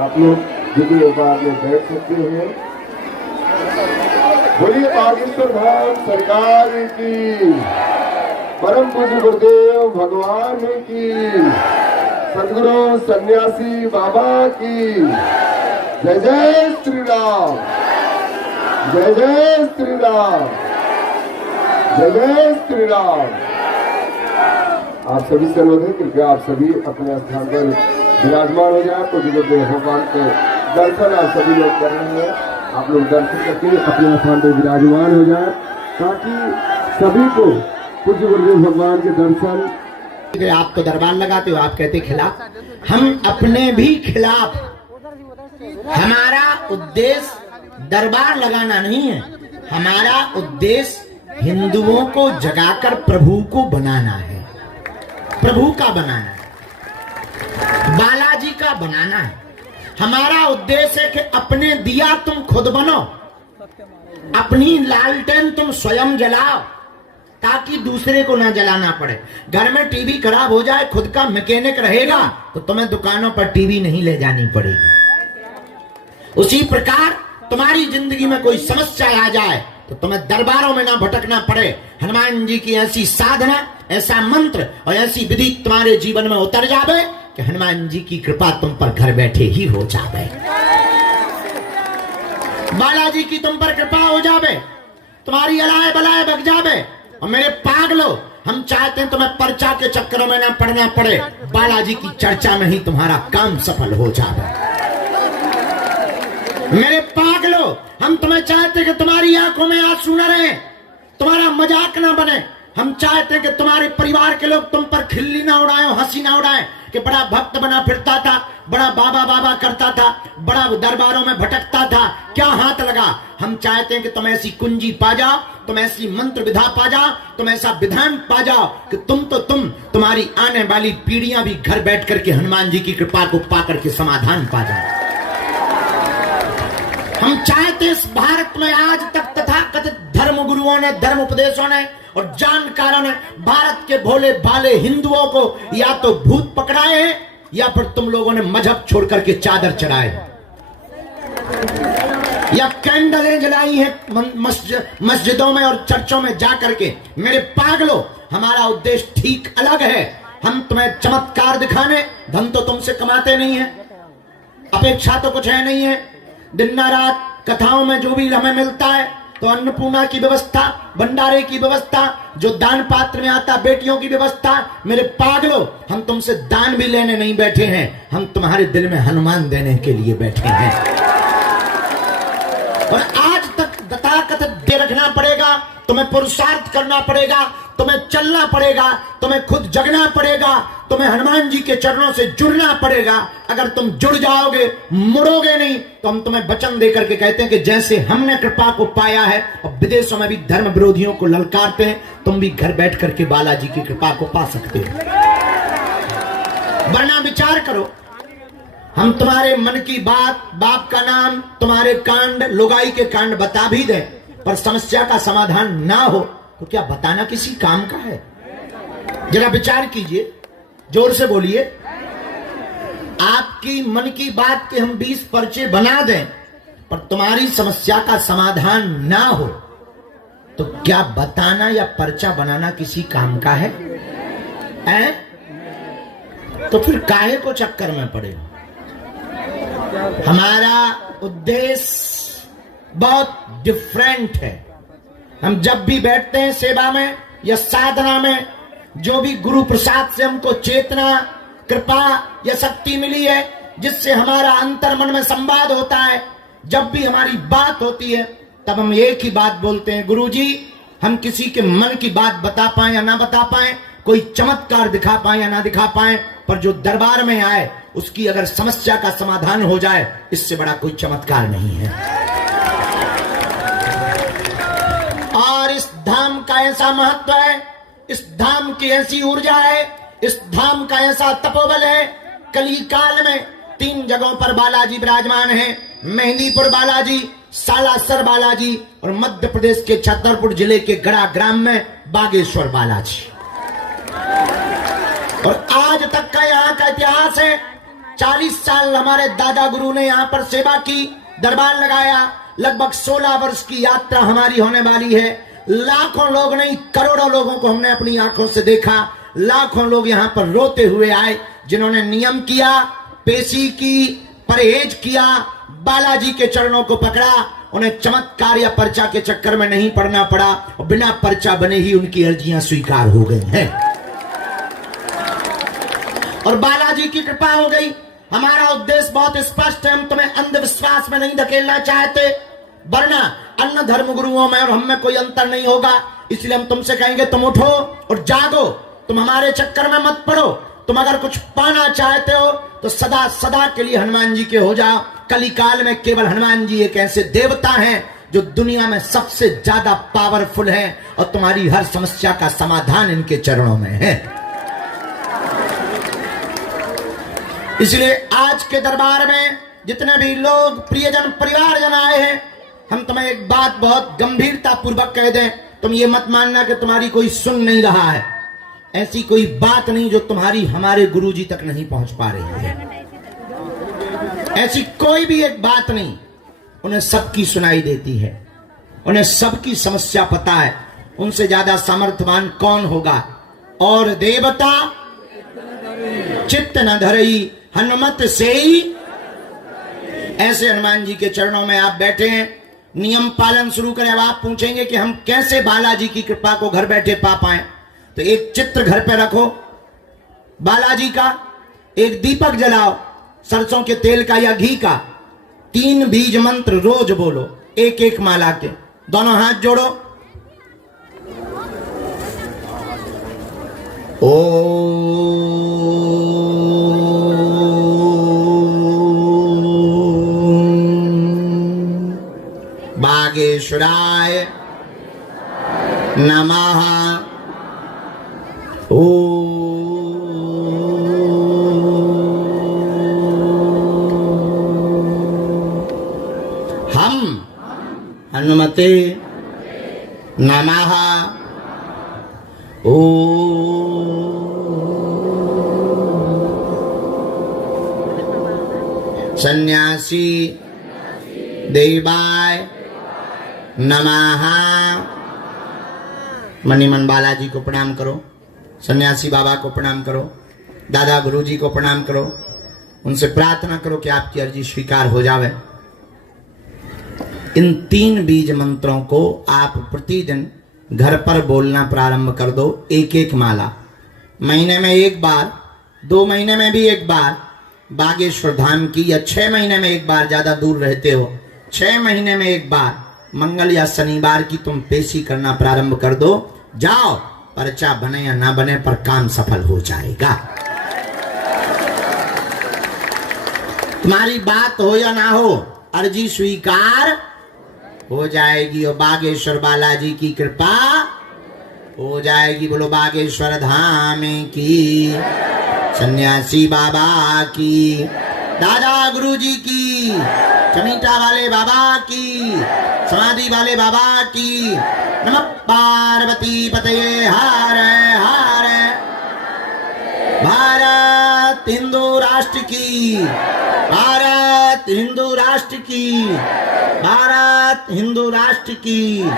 आप लोग जितने बार में बैठ सकते हैं। बोलिए बागेश्वर धाम सरकार की, परम पूज्य गुरुदेव भगवान की, सदगुरु सन्यासी बाबा की। जय जय श्री राम, जय जय श्री राम, जय जय श्री राम। आप सभी से अनुरोध है, कृपया आप सभी अपने स्थान पर विराजमान हो जाए। पूज्य गुरुदेव भगवान के दर्शन आप सभी लोग कर रहे हैं। आप लोग दर्शन करके अपने स्थान पर विराजमान हो जाए, ताकि सभी को पूज्य गुरुदेव भगवान के दर्शन। आप तो दरबार लगाते हो, आप कहते खिलाफ, हम अपने भी खिलाफ। हमारा उद्देश्य दरबार लगाना नहीं है, हमारा उद्देश्य हिंदुओं को जगाकर प्रभु को बनाना है, प्रभु का बनाना है, बालाजी का बनाना है। हमारा उद्देश्य है कि अपने दिया तुम खुद बनो, अपनी लालटेन तुम स्वयं जलाओ, ताकि दूसरे को ना जलाना पड़े। घर में टीवी खराब हो जाए, खुद का मैकेनिक रहेगा तो तुम्हें दुकानों पर टीवी नहीं ले जानी पड़ेगी। उसी प्रकार तुम्हारी जिंदगी में कोई समस्या आ जाए तो तुम्हें दरबारों में ना भटकना पड़े। हनुमान जी की ऐसी साधना, ऐसा मंत्र और ऐसी विधि तुम्हारे जीवन में उतर जावे कि हनुमान जी की कृपा तुम पर घर बैठे ही हो जावे, बालाजी की तुम पर कृपा हो जावे, तुम्हारी अलाए बलाए बग जावे। और मेरे पागलो, हम चाहते हैं तुम्हें पर्चा के चक्करों में ना पड़ना पड़े, बालाजी की चर्चा में ही तुम्हारा काम सफल हो जावे। मेरे पागलो, हम तुम्हें चाहते कि तुम्हारी आंखों में आंसू न रहे, तुम्हारा मजाक ना बने। हम चाहते हैं कि तुम्हारे परिवार के लोग तुम पर खिल्ली ना उड़ाएं, हंसी ना उड़ाएं कि बड़ा भक्त बना फिरता था, बड़ा बाबा बाबा करता था, बड़ा दरबारों में भटकता था, क्या हाथ लगा। हम चाहते हैं कि तुम ऐसी कुंजी पा जाओ, तुम ऐसी मंत्र विधा पा जाओ, तुम ऐसा विधान पा जाओ कि तुम्हारी आने वाली पीढ़ियां भी घर बैठ करके हनुमान जी की कृपा को पा करके समाधान पा जाए। हम चाहते इस भारत में आज तक तथाकथित धर्म गुरुओं ने, धर्म उपदेशों ने और जानकारों ने भारत के भोले भाले हिंदुओं को या तो भूत पकड़ाए हैं या फिर तुम लोगों ने मजहब छोड़ करके चादर चढ़ाए या कैंडलें जलाई हैं मस्जिदों में और चर्चों में जा करके। मेरे पागलों, हमारा उद्देश्य ठीक अलग है। हम तुम्हें चमत्कार दिखाने, धन तो तुमसे कमाते नहीं है, अपेक्षा तो कुछ है नहीं है। दिन रात कथाओं में जो भी हमें मिलता है तो अन्नपूर्णा की व्यवस्था, भंडारे की व्यवस्था, जो दान पात्र में आता बेटियों की व्यवस्था। मेरे पागलों, हम तुमसे दान भी लेने नहीं बैठे हैं, हम तुम्हारे दिल में हनुमान देने के लिए बैठे हैं। और आज तक तथाकथित दे रखना पड़ेगा, तुम्हें पुरुषार्थ करना पड़ेगा, तुम्हें चलना पड़ेगा, तुम्हें खुद जगना पड़ेगा, तुम्हें हनुमान जी के चरणों से जुड़ना पड़ेगा। अगर तुम जुड़ जाओगे, मुड़ोगे नहीं, तो हम तुम्हें वचन देकर के कहते हैं कि जैसे हमने कृपा को पाया है और विदेशों में भी धर्म विरोधियों को ललकारते हैं, तुम भी घर बैठ करके बालाजी की कृपा को पा सकते हो। वरना विचार करो, हम तुम्हारे मन की बात, बाप का नाम, तुम्हारे कांड, लुगाई के कांड बता भी दें, पर समस्या का समाधान ना हो तो क्या बताना किसी काम का है? जरा विचार कीजिए, जोर से बोलिए। आपकी मन की बात के हम 20 पर्चे बना दें, पर तुम्हारी समस्या का समाधान ना हो तो क्या बताना या पर्चा बनाना किसी काम का है? तो फिर काहे को चक्कर में पड़े? हमारा उद्देश्य बहुत डिफरेंट है। हम जब भी बैठते हैं सेवा में या साधना में, जो भी गुरु प्रसाद से हमको चेतना, कृपा या शक्ति मिली है, जिससे हमारा अंतर मन में संवाद होता है, जब भी हमारी बात होती है तब हम एक ही बात बोलते हैं, गुरुजी, हम किसी के मन की बात बता पाए या ना बता पाए, कोई चमत्कार दिखा पाए या ना दिखा पाए, पर जो दरबार में आए उसकी अगर समस्या का समाधान हो जाए, इससे बड़ा कोई चमत्कार नहीं है। और इस धाम का ऐसा महत्व है, इस धाम की ऐसी ऊर्जा है, इस धाम का ऐसा तपोबल है। कली काल में 3 जगहों पर बालाजी विराजमान है, मेहंदीपुर बालाजी, सालासर बालाजी और मध्य प्रदेश के छतरपुर जिले के गढ़ा ग्राम में बागेश्वर बालाजी। और आज तक का यहाँ का इतिहास है, 40 साल हमारे दादा गुरु ने यहाँ पर सेवा की, दरबार लगाया। लगभग 16 वर्ष की यात्रा हमारी होने वाली है। लाखों लोग नहीं, करोड़ों लोगों को हमने अपनी आंखों से देखा। लाखों लोग यहाँ पर रोते हुए आए, जिन्होंने नियम किया, पेशी की, परहेज किया, बालाजी के चरणों को पकड़ा। उन्हें चमत्कार या पर्चा के चक्कर में नहीं पड़ना पड़ा और बिना पर्चा बने ही उनकी अर्जियां स्वीकार हो गई हैं और बालाजी की कृपा हो गई। हमारा उद्देश्य बहुत स्पष्ट है, हम तुम्हें अंधविश्वास में नहीं धकेलना चाहते, वरना अन्य धर्म गुरुओं में और हम में कोई अंतर नहीं होगा। इसलिए हम तुमसे कहेंगे तुम उठो और जागो, तुम हमारे चक्कर में मत पड़ो। तुम अगर कुछ पाना चाहते हो तो सदा सदा के लिए हनुमान जी के हो जाओ। कलिकाल में केवल हनुमान जी एक ऐसे देवता हैं जो दुनिया में सबसे ज्यादा पावरफुल हैं और तुम्हारी हर समस्या का समाधान इनके चरणों में है। इसलिए आज के दरबार में जितने भी लोग प्रियजन परिवारजन आए हैं, हम तुम्हें एक बात बहुत गंभीरता पूर्वक कह दें, तुम ये मत मानना कि तुम्हारी कोई सुन नहीं रहा है। ऐसी कोई बात नहीं जो तुम्हारी हमारे गुरुजी तक नहीं पहुंच पा रही है। ऐसी कोई भी एक बात नहीं, उन्हें सबकी सुनाई देती है, उन्हें सबकी समस्या पता है। उनसे ज्यादा सामर्थ्यवान कौन होगा। और देवता चित्त न धरई हनुमत से ही। ऐसे हनुमान जी के चरणों में आप बैठे हैं, नियम पालन शुरू करें। अब आप पूछेंगे कि हम कैसे बालाजी की कृपा को घर बैठे पा पाए, तो एक चित्र घर पे रखो बालाजी का, एक दीपक जलाओ सरसों के तेल का या घी का, 3 बीज मंत्र रोज बोलो, एक एक माला के, दोनों हाथ जोड़ो। बागेश्वराय नमः। हम हनुमते नमः। सन्यासी देवाय नमः। मणिमन बालाजी को प्रणाम करो, सन्यासी बाबा को प्रणाम करो, दादा गुरुजी को प्रणाम करो, उनसे प्रार्थना करो कि आपकी अर्जी स्वीकार हो जावे। इन 3 बीज मंत्रों को आप प्रतिदिन घर पर बोलना प्रारंभ कर दो, एक एक माला, महीने में एक बार, 2 महीने में भी एक बार बागेश्वर धाम की, या 6 महीने में एक बार, ज्यादा दूर रहते हो 6 महीने में एक बार मंगल या शनिवार की तुम पेशी करना प्रारंभ कर दो। जाओ, पर्चा बने या ना बने पर काम सफल हो जाएगा। तुम्हारी बात हो या ना हो, अर्जी स्वीकार हो जाएगी और बागेश्वर बालाजी की कृपा हो जाएगी। बोलो बागेश्वर धाम की, सन्यासी बाबा की, दादा गुरुजी की, चमीटा वाले बाबा की, समाधि वाले बाबा की। नमः पार्वती पतये हर हर। भारत हिंदू राष्ट्र की, भारत हिंदू राष्ट्र की, भारत हिंदू राष्ट्र की।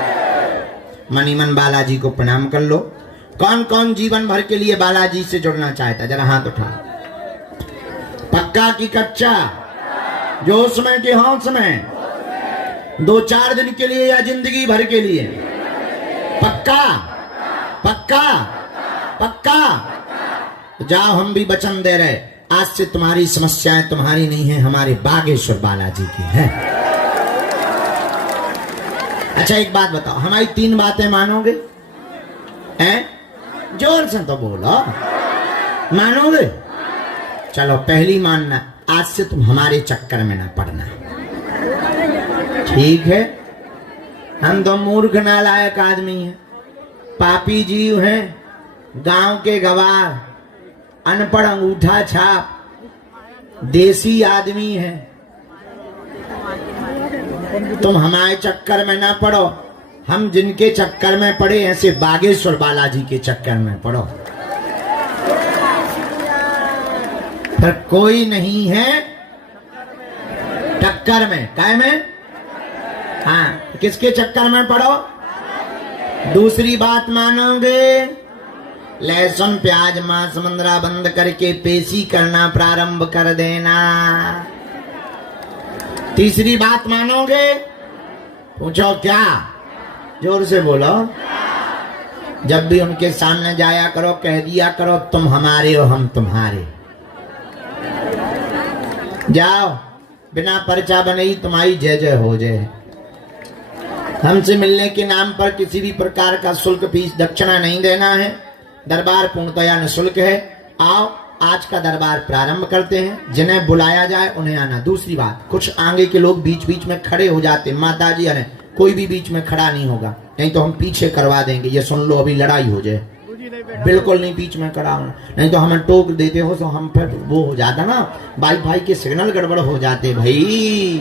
मणिमन बालाजी को प्रणाम कर लो। कौन कौन जीवन भर के लिए बालाजी से जुड़ना चाहता है, जरा हाथ उठा। पक्का की कच्चा, जोश में कि होश में, 2-4 दिन के लिए या जिंदगी भर के लिए? पक्का पक्का पक्का। जाओ, हम भी वचन दे रहे, आज से तुम्हारी समस्याएं तुम्हारी नहीं है, हमारे बागेश्वर बालाजी की है। अच्छा एक बात बताओ, हमारी 3 बातें मानोगे? हैं? जोर से तो बोलो, मानोगे? चलो पहली मानना, आज से तुम हमारे चक्कर में ना पड़ना, ठीक है? हम तो मूर्ख नालायक आदमी हैं, पापी जीव हैं, गांव के गवार, अनपढ़ अंगूठा छाप, देसी आदमी हैं। तुम हमारे चक्कर में ना पड़ो, हम जिनके चक्कर में पड़े ऐसे बागेश्वर बालाजी के चक्कर में पड़ो। पर कोई नहीं है टक्कर में। काय में? हाँ, किसके चक्कर में पड़ो? दूसरी बात मानोगे, लहसुन प्याज मांस मंदरा बंद करके पेशी करना प्रारंभ कर देना। तीसरी बात मानोगे? पूछो क्या? जोर से बोलो। जब भी उनके सामने जाया करो, कह दिया करो तुम हमारे हो हम तुम्हारे। जाओ, बिना पर्चा बने ही तुम्हारी जय जय हो जाए। हमसे मिलने के नाम पर किसी भी प्रकार का शुल्क फीस दक्षिणा नहीं देना है। दरबार पूर्णतया निःशुल्क है। आओ, आज का दरबार प्रारंभ करते हैं। जिन्हें बुलाया जाए उन्हें आना। दूसरी बात, कुछ आगे के लोग बीच बीच में खड़े हो जाते। माताजी अरे कोई भी बीच में खड़ा नहीं होगा, नहीं तो हम पीछे करवा देंगे। ये सुन लो, अभी लड़ाई हो जाए। बिल्कुल नहीं बीच में खड़ा होना, नहीं तो हमें टोक देते हो तो हम फिर वो हो जाता ना, भाई के सिग्नल गड़बड़ हो जाते भाई।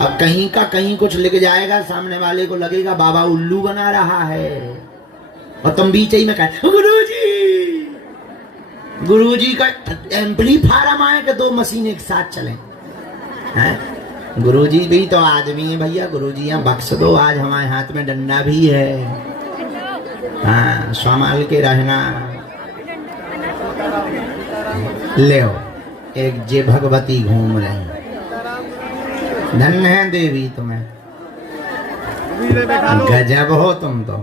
अब कहीं का कहीं कुछ लिख जाएगा, सामने वाले को लगेगा बाबा उल्लू बना रहा है, और तुम बीच ही में कहे गुरुजी का एम्पलीफायर आए कि दो मशीन एक साथ चले हैं। गुरुजी भी तो आदमी है भैया। गुरुजी यहाँ बख्श दो, आज हमारे हाथ में डंडा भी है। हाँ, संभाल के रहना। ले एक जे भगवती घूम रही, धन्य है देवी तुम्हें, गजब हो तुम तो।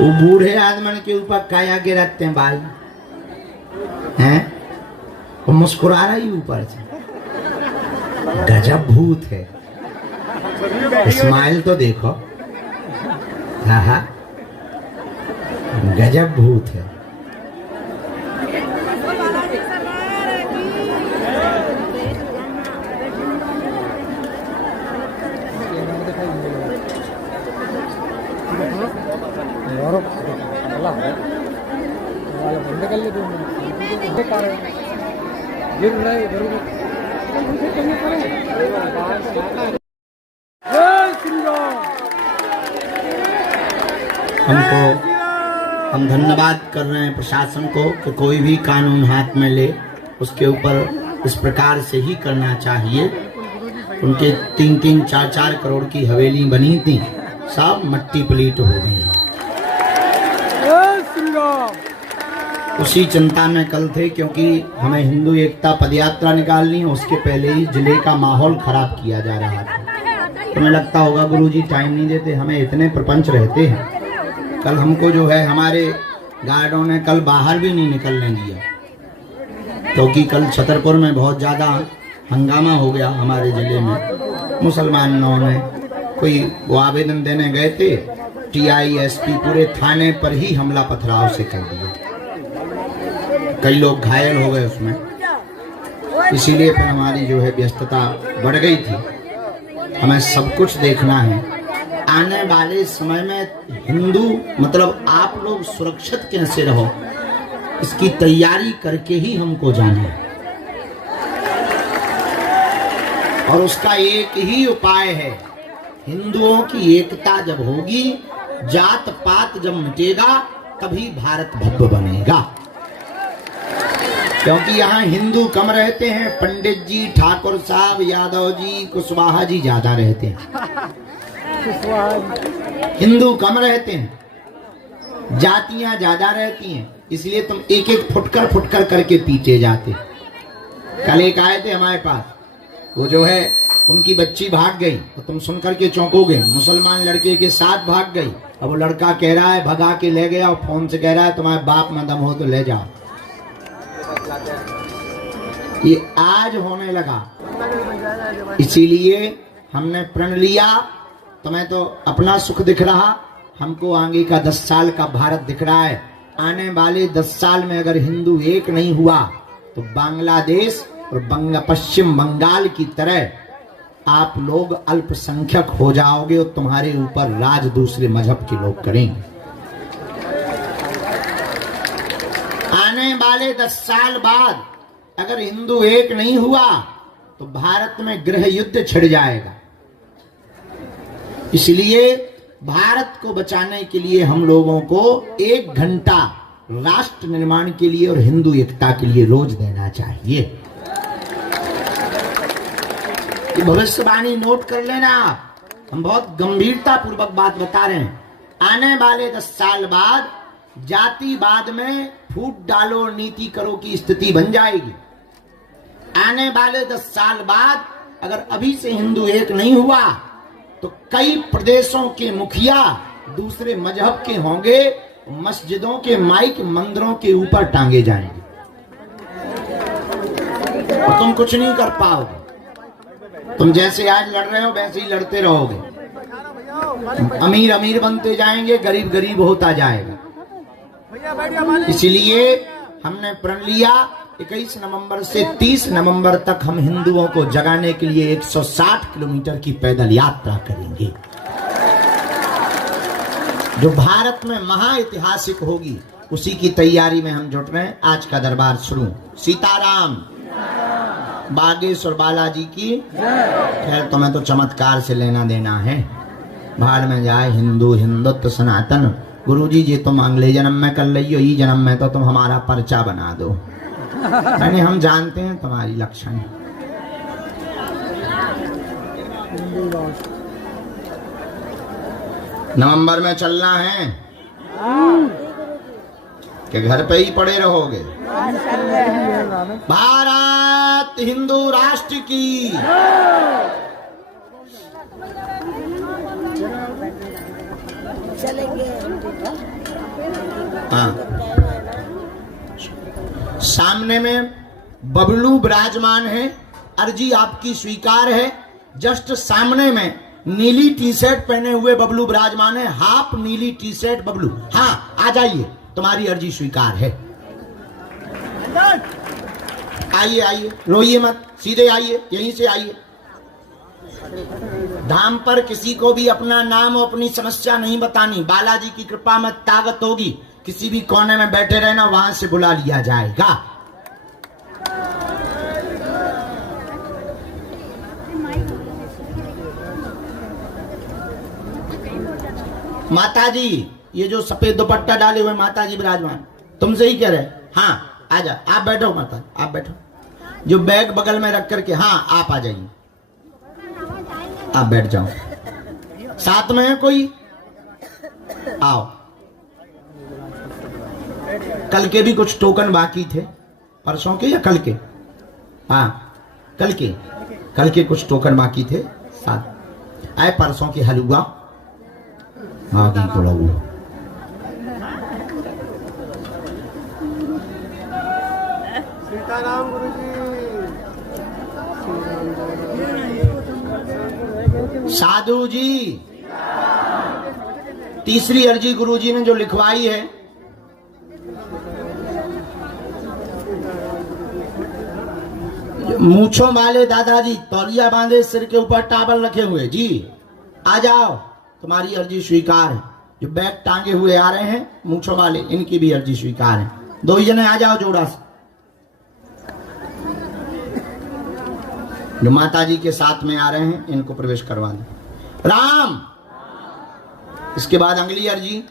वो बूढ़े आदमी के ऊपर काया के रखते हैं बाल हैं, वो मुस्कुरा रही ऊपर से, गजब भूत है। स्माइल तो देखो, हाँ हाँ, गजब भूत है। हम धन्यवाद कर रहे हैं प्रशासन को कि कोई भी कानून हाथ में ले उसके ऊपर इस प्रकार से ही करना चाहिए। उनके 3-3, 4-4 करोड़ की हवेली बनी थी, सब मट्टी पलीट हो गई। उसी चिंता में कल थे, क्योंकि हमें हिंदू एकता पदयात्रा निकालनी है। उसके पहले ही जिले का माहौल खराब किया जा रहा था। तुम्हें लगता होगा गुरुजी टाइम नहीं देते, हमें इतने प्रपंच रहते हैं। कल हमको जो है हमारे गार्डों ने कल बाहर भी नहीं निकलने दिया, क्योंकि कल छतरपुर में बहुत ज़्यादा हंगामा हो गया हमारे जिले में। मुसलमानों ने कोई वो आवेदन देने गए थे, TISP पूरे थाने पर ही हमला पथराव से कर दिया। कई लोग घायल हो गए उसमें, इसीलिए फिर हमारी जो है व्यस्तता बढ़ गई थी। हमें सब कुछ देखना है। आने वाले समय में हिंदू मतलब आप लोग सुरक्षित कैसे रहो, इसकी तैयारी करके ही हमको जाना है। और उसका एक ही उपाय है, हिंदुओं की एकता जब होगी, जात पात जब मिटेगा, तभी भारत भव्य बनेगा। क्योंकि यहाँ हिंदू कम रहते हैं, पंडित जी, ठाकुर साहब, यादव जी, कुशवाहा जी ज्यादा रहते हैं। हिंदू कम रहते हैं, जातियां ज्यादा रहती हैं, इसलिए तुम एक एक फुटकर करके पीटे जाते। कल एक आए थे हमारे पास, वो जो है उनकी बच्ची भाग गई, तो तुम सुनकर के चौंकोगे, मुसलमान लड़के के साथ भाग गई। अब वो लड़का कह रहा है भगा के ले गया, और फोन से कह रहा है तुम्हारे बाप में दम हो तो ले जाओ। ये आज होने लगा, इसीलिए हमने प्रण लिया। तुम्हें तो अपना सुख दिख रहा, हमको आगे का 10 साल का भारत दिख रहा है। आने वाले 10 साल में अगर हिंदू एक नहीं हुआ तो बांग्लादेश और पश्चिम बंगाल की तरह आप लोग अल्पसंख्यक हो जाओगे और तुम्हारे ऊपर राज दूसरे मजहब के लोग करेंगे। आने वाले 10 साल बाद अगर हिंदू एक नहीं हुआ तो भारत में गृह युद्ध छिड़ जाएगा। इसलिए भारत को बचाने के लिए हम लोगों को 1 घंटा राष्ट्र निर्माण के लिए और हिंदू एकता के लिए रोज देना चाहिए। ये भविष्यवाणी नोट कर लेना आप, हम बहुत गंभीरता पूर्वक बात बता रहे हैं। आने वाले 10 साल बाद जातिवाद में फूट डालो और नीति करो की स्थिति बन जाएगी। आने वाले 10 साल बाद अगर अभी से हिंदू एक नहीं हुआ तो कई प्रदेशों के मुखिया दूसरे मजहब के होंगे, मस्जिदों के माइक मंदिरों के ऊपर टांगे जाएंगे और तुम कुछ नहीं कर पाओगे। तुम जैसे आज लड़ रहे हो वैसे ही लड़ते रहोगे। अमीर अमीर बनते जाएंगे, गरीब गरीब होता जाएगा। इसलिए हमने प्रण लिया 21 नवंबर से 30 नवंबर तक हम हिंदुओं को जगाने के लिए 160 किलोमीटर की पैदल यात्रा करेंगे, जो भारत में महाऐतिहासिक होगी। उसी की तैयारी में हम जुट रहे हैं। आज का दरबार शुरू। सीताराम, बागेश्वर बालाजी की। खैर तुम्हें तो चमत्कार से लेना देना है। भाड़ में जाए हिंदू, हिंदुत्व सनातन। गुरुजी जी तुम अगले जन्म में कर लियो, ई जन्म में तो तुम हमारा पर्चा बना दो। यानी हम जानते हैं तुम्हारी लक्षण। नवंबर में चलना है कि घर पे ही पड़े रहोगे? भारत हिंदू राष्ट्र की। हाँ, सामने में बबलू विराजमान है, अर्जी आपकी स्वीकार है। जस्ट सामने में नीली टी शर्ट पहने हुए बबलू विराजमान है, हाफ नीली टी शर्ट बबलू। हाँ आ जाइए, तुम्हारी अर्जी स्वीकार है। आइए आइए, रोइए मत, सीधे आइए, यहीं से आइए। धाम पर किसी को भी अपना नाम और अपनी समस्या नहीं बतानी। बालाजी की कृपा में ताकत होगी, किसी भी कोने में बैठे रहना, वहां से बुला लिया जाएगा। माताजी, ये जो सफेद दुपट्टा डाले हुए माताजी विराजमान, तुमसे ही कह रहे। हाँ आ जा, आप बैठो माता, आप बैठो। जो बैग बगल में रख करके, हाँ आप आ जाइए, आप बैठ जाओ। साथ में है कोई? आओ। कल के भी कुछ टोकन बाकी थे, परसों के या कल के? हाँ कल के कुछ टोकन बाकी थे। साथ आए परसों के हलवा आगे थोड़ा वो। सीताराम गुरुजी। साधु जी, तीसरी अर्जी गुरुजी ने जो लिखवाई है, मूछों वाले दादाजी तौलिया बांधे सिर के ऊपर टावल रखे हुए जी, आ जाओ, तुम्हारी अर्जी स्वीकार है। जो बैग टांगे हुए आ रहे हैं मूछों वाले, इनकी भी अर्जी स्वीकार है। 2 ही जने आ जाओ जोड़ा से। जो माताजी के साथ में आ रहे हैं इनको प्रवेश करवा दो। राम। इसके बाद अगली अर्जी।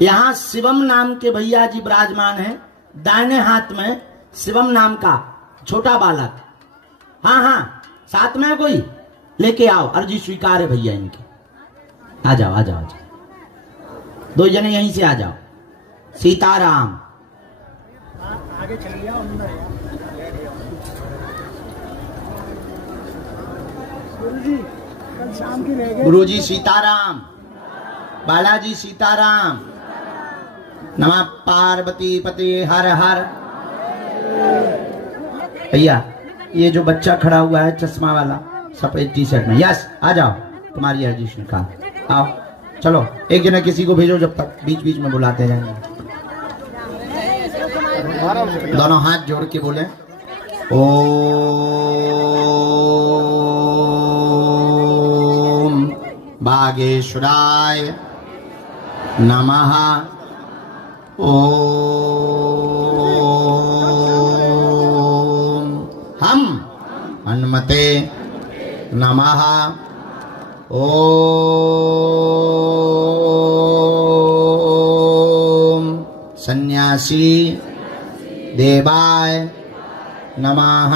यहां शिवम नाम के भैया जी विराजमान हैं। दाहिने हाथ में शिवम नाम का छोटा बालक। हाँ हाँ, साथ में है कोई? लेके आओ, अर्जी स्वीकार है भैया इनकी। आ जाओ आ जाओ आ जाओ, 2 जने यहीं से आ जाओ। सीताराम। आगे चलिए अंदर। गुरुजी कल शाम की रह गए। गुरुजी सीताराम, बालाजी सीताराम। नमः पार्वती पति हर हर। भैया ये जो बच्चा खड़ा हुआ है चश्मा वाला सफेद टी शर्ट में, यस आ जाओ, तुम्हारी अर्जी स्वीकार। आओ चलो, एक जने किसी को भेजो, जब तक बीच बीच में बुलाते जाएंगे। दोनों हाथ जोड़ के बोले ओम बागेश्वराय नमः। ओम हम हनुमते नमः। ओम सन्यासी देवाय नमः।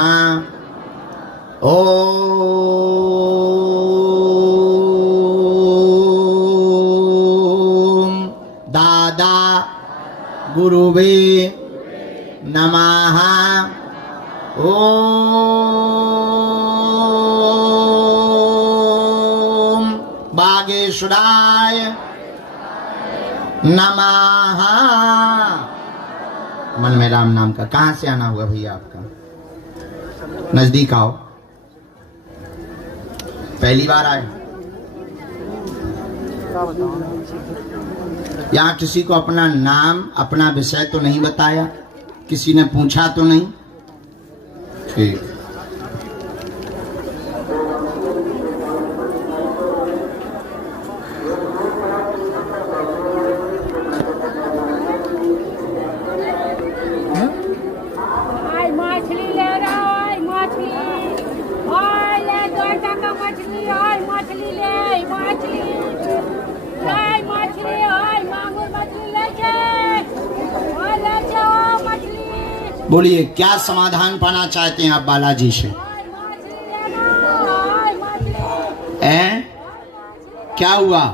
ओम दादा गुरुवे नमः। ओम बागेश्वराय नमः। मन में राम नाम का। कहाँ से आना हुआ भैया आपका? नजदीक आओ। पहली बार आए? यहाँ किसी को अपना नाम अपना विषय तो नहीं बताया? किसी ने पूछा तो नहीं? ठीक। बोलिए, क्या समाधान पाना चाहते हैं आप बालाजी से? क्या हुआ?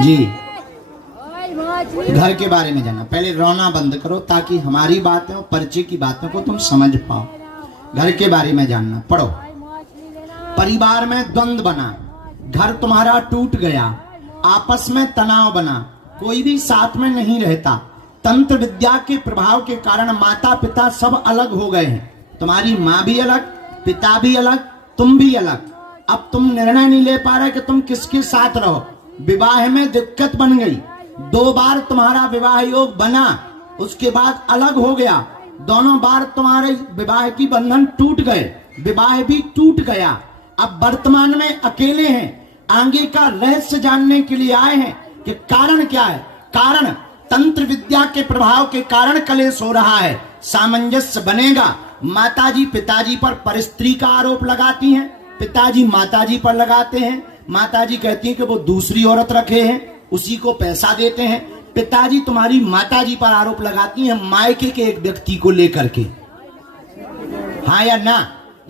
जी, घर के बारे में जानना। पहले रोना बंद करो ताकि हमारी बातें और परिचय की बातों को तुम समझ पाओ। घर के बारे में जानना। पढ़ो। परिवार में द्वंद्व बना, घर तुम्हारा टूट गया, आपस में तनाव बना, कोई भी साथ में नहीं रहता। तंत्र विद्या के प्रभाव के कारण माता पिता सब अलग हो गए हैं। तुम्हारी माँ भी अलग, पिता भी अलग, तुम भी अलग। अब तुम निर्णय नहीं ले पा रहे कि तुम किसके साथ रहो। विवाह में दिक्कत बन गई। 2 बार तुम्हारा विवाह योग बना, उसके बाद अलग हो गया। दोनों बार तुम्हारे विवाह की बंधन टूट गए, विवाह भी टूट गया। अब वर्तमान में अकेले हैं। आगे का रहस्य जानने के लिए आए हैं कि कारण क्या है। कारण तंत्र विद्या के प्रभाव के कारण कलेश हो रहा है। सामंजस्य बनेगा। माताजी पिताजी पर परस्त्री का आरोप लगाती हैं, पिताजी माताजी पर लगाते हैं। माताजी कहती हैं कि वो दूसरी औरत रखे हैं, उसी को पैसा देते हैं। पिताजी तुम्हारी माताजी पर आरोप लगाती हैं मायके के एक व्यक्ति को लेकर के। हाँ या ना?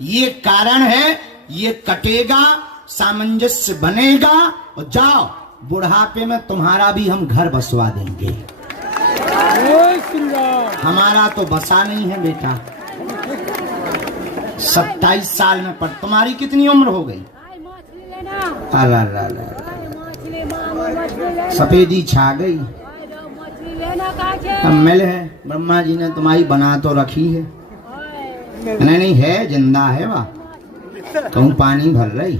ये कारण है। ये कटेगा, सामंजस्य बनेगा और जाओ, बुढ़ापे में तुम्हारा भी हम घर बसवा देंगे। हमारा तो बसा नहीं है बेटा। 27 साल में। पर तुम्हारी कितनी उम्र हो गई? सफेदी छा गई। अब मिल है, ब्रह्मा जी ने तुम्हारी बना तो रखी है। नहीं है, जिंदा है। वाह, कहूँ पानी भर रही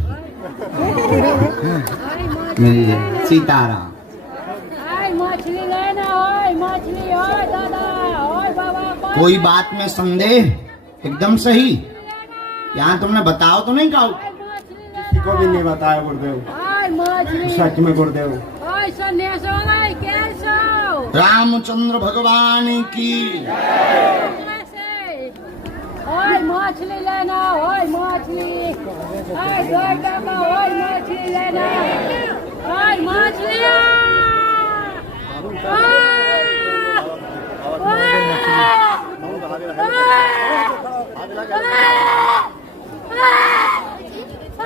मेरी सीताराम। कोई बात में संदेह? एकदम सही। यहाँ तुमने बताओ तो नहीं कहा? किसी को भी नहीं बताया गुरुदेव। सच में गुरुदेव। रामचंद्र भगवान की। मछली लेना, मछली लेना, मछली।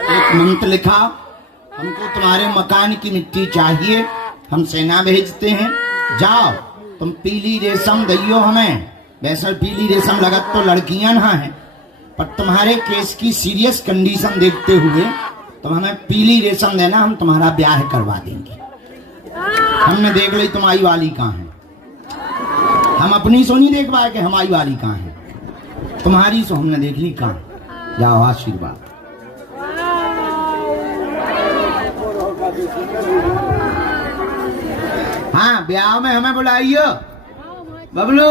एक मंत्र लिखा, हमको तुम्हारे मकान की मिट्टी चाहिए, हम सेना भेजते हैं। जाओ, तुम पीली रेशम दइयो हमें। वैसे पीली रेशम लगत तो लड़कियां ना है, पर तुम्हारे केस की सीरियस कंडीशन देखते हुए तुम हमें पीली रेशम देना, हम तुम्हारा ब्याह करवा देंगे। हमने देख ली तुम्हारी वाली कहाँ है। हम अपनी सो नहीं देख पाए कि हमारी वाली कहाँ है। तुम्हारी सो हमने देख ली कहाँ। जाओ, आशीर्वाद। हाँ ब्याह में हमें बुलाइयो। बबलू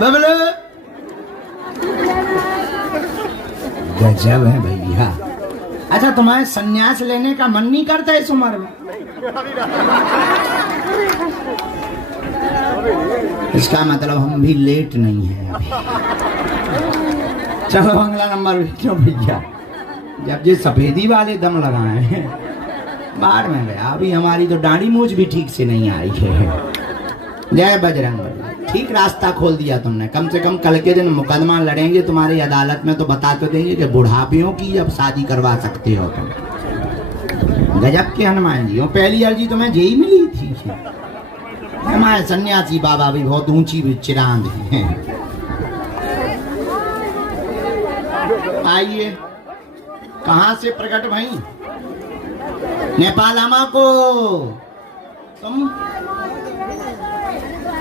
बबलू गजब है भैया। अच्छा तुम्हारे सन्यास लेने का मन नहीं करता इस उम्र में? इसका मतलब हम भी लेट नहीं है अभी। चलो अगला नंबर क्यों भैया, जब ये सफेदी वाले दम लगाए हैं बाहर में गया। अभी हमारी तो दाढ़ी मूछ भी ठीक से नहीं आई है। जय बजरंग बली, ठीक रास्ता खोल दिया तुमने। कम से कम कल के दिन मुकदमा लड़ेंगे तुम्हारी अदालत में तो बता तो देंगे कि बुढ़ापियों की अब शादी करवा सकते हो तुम। गजब के हनुमान जी। और पहली अर्जी तुम्हें यही मिली थी। हमारे सन्यासी बाबा भी बहुत ऊंची चिरांद हैं। आइए, कहाँ से प्रकट भाई? नेपाल आमा को। तुम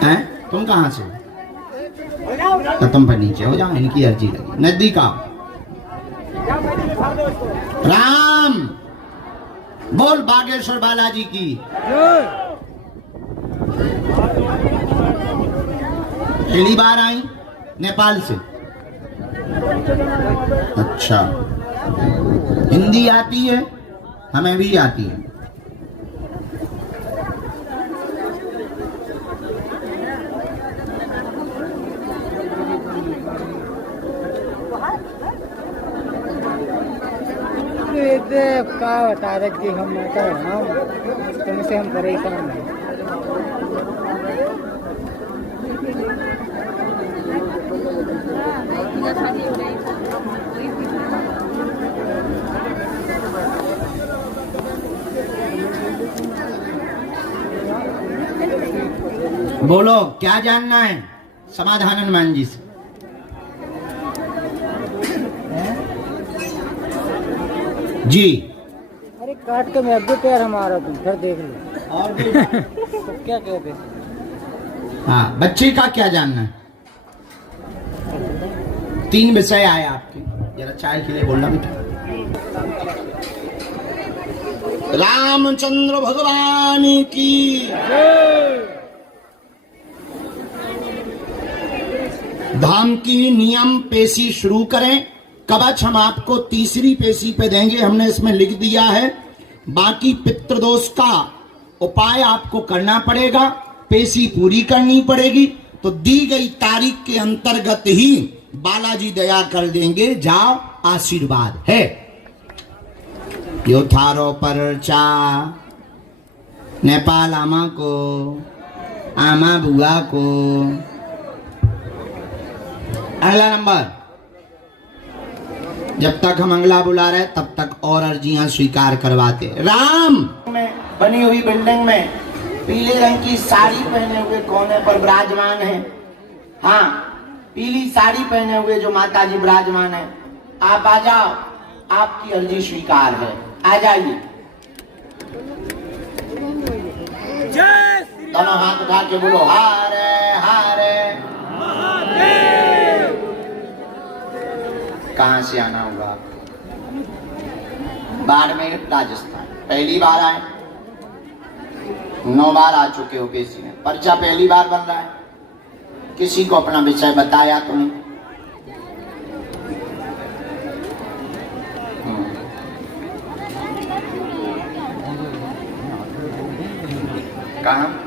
हैं? तुम कहाँ से? तो तुम पर नीचे हो जाओ, इनकी अर्जी लगी। नजदीक आओ। राम बोल बागेश्वर बालाजी की। पहली बार आई नेपाल से? अच्छा, हिंदी आती है? हमें भी आती है। का बता रहे कि हम तुमसे हम परेशान हैं। बोलो क्या जानना है समाधान हनुमान जी से? जी। अरे काट के मैं भी पैर हमारा तुम फिर देख लो। और भी तो क्या कहते? हाँ, बच्चे का क्या जानना है? 3 विषय आए आपके, जरा चाय के लिए बोलना बेटा। रामचंद्र भगवान की। धाम की नियम पेशी शुरू करें। कवच हम आपको तीसरी पेशी पे देंगे, हमने इसमें लिख दिया है। बाकी पितृदोष का उपाय आपको करना पड़ेगा, पेशी पूरी करनी पड़ेगी। तो दी गई तारीख के अंतर्गत ही बालाजी दया कर देंगे। जाओ, आशीर्वाद है। यो थारो परचा नेपाल आमा को, आमा बुआ को। अगला नंबर, जब तक हम अगला बुला रहे तब तक और अर्जियां स्वीकार करवाते। राम में बनी हुई बिल्डिंग में पीले रंग की साड़ी पहने हुए कोने पर विराजमान है। हाँ, पीली साड़ी पहने हुए जो माता जी विराजमान है, आप आ जाओ, आपकी अर्जी स्वीकार है। आ जाइए। दोनों हाथ उठा के बोलो हारे हारे। कहाँ से आना होगा? बाड़मेर, राजस्थान। पहली बार आए? 9 बार आ चुके हो पेशी में। पर्चा पहली बार बन रहा है। किसी को अपना विषय बताया तुमने? कहाँ?